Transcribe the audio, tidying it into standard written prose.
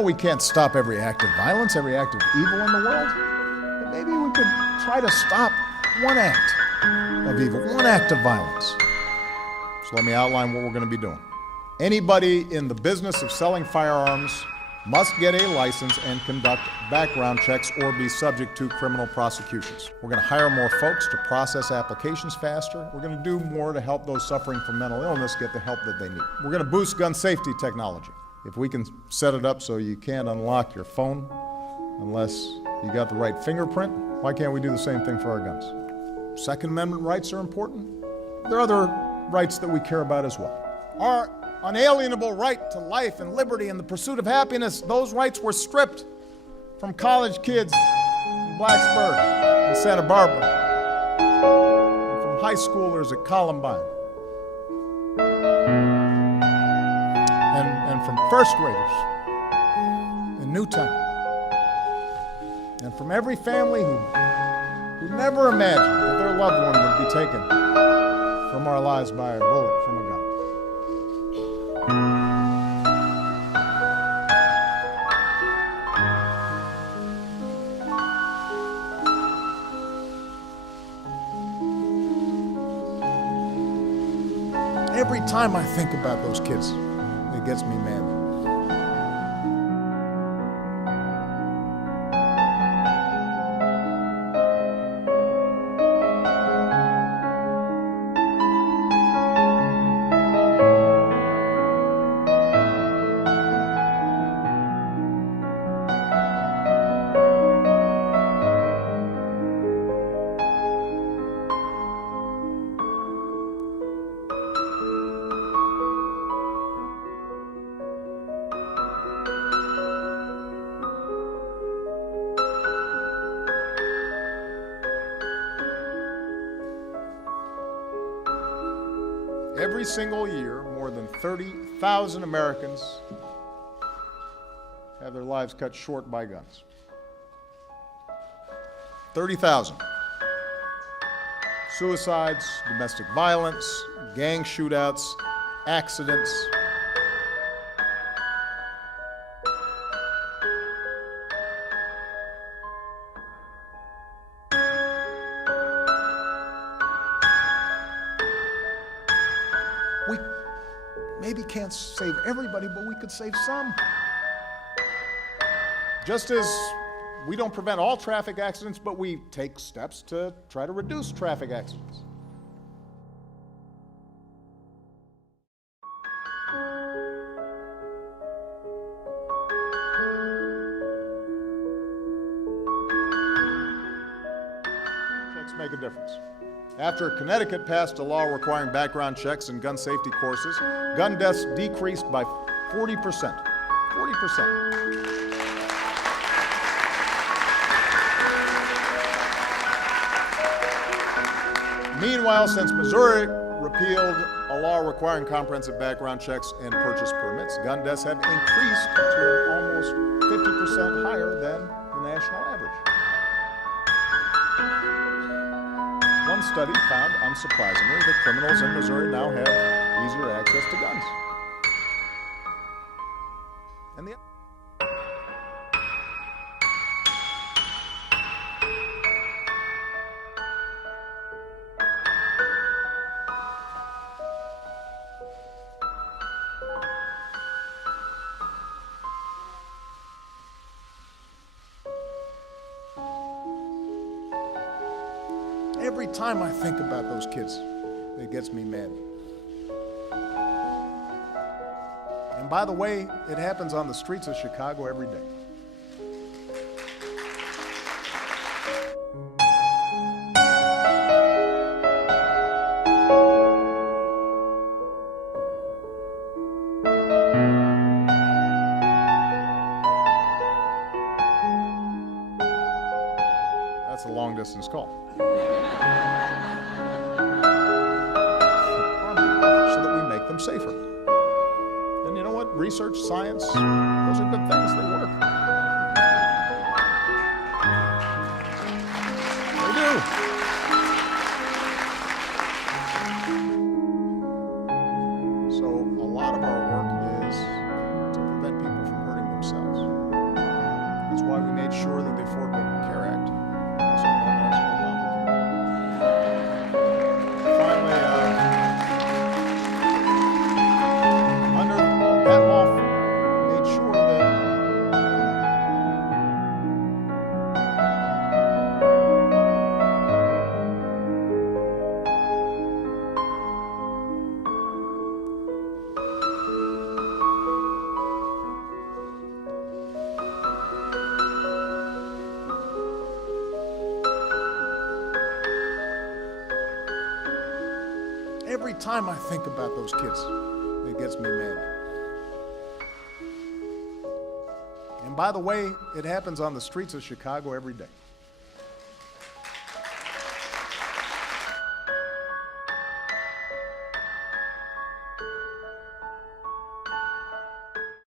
know we can't stop every act of violence, every act of evil in the world, but maybe we could try to stop one act of evil, one act of violence. So let me outline what we're going to be doing. Anybody in the business of selling firearms must get a license and conduct background checks or be subject to criminal prosecutions. We're going to hire more folks to process applications faster. We're going to do more to help those suffering from mental illness get the help that they need. We're going to boost gun safety technology. If we can set it up so you can't unlock your phone unless you got the right fingerprint, why can't we do the same thing for our guns? Second Amendment rights are important. There are other rights that we care about as well. Our unalienable right to life and liberty and the pursuit of happiness, those rights were stripped from college kids in Blacksburg and Santa Barbara, and from high schoolers at Columbine, and from first graders in Newtown, and from every family who never imagined that their loved one would be taken from our lives by a bullet from a gun. Every time I think about those kids, it gets me mad. Every single year, more than 30,000 Americans have their lives cut short by guns. 30,000. Suicides, domestic violence, gang shootouts, accidents. We maybe can't save everybody, but we could save some. Just as we don't prevent all traffic accidents, but we take steps to try to reduce traffic accidents. Checks make a difference. After Connecticut passed a law requiring background checks and gun safety courses, gun deaths decreased by 40%. 40%. Meanwhile, since Missouri repealed a law requiring comprehensive background checks and purchase permits, gun deaths have increased to almost 50% higher than the national average. One study found, unsurprisingly, that criminals in Missouri now have easier access to guns. And every time I think about those kids, it gets me mad. And by the way, it happens on the streets of Chicago every day. distance call. So that we make them safer. And you know what? Research, science, those are good things. They work. They do. So a lot of our work is to prevent people from hurting themselves. That's why we made sure that the Affordable Care Act, also known as Obamacare. Finally, under that law, made sure that every time I think about those kids, it gets me mad. And by the way, it happens on the streets of Chicago every day.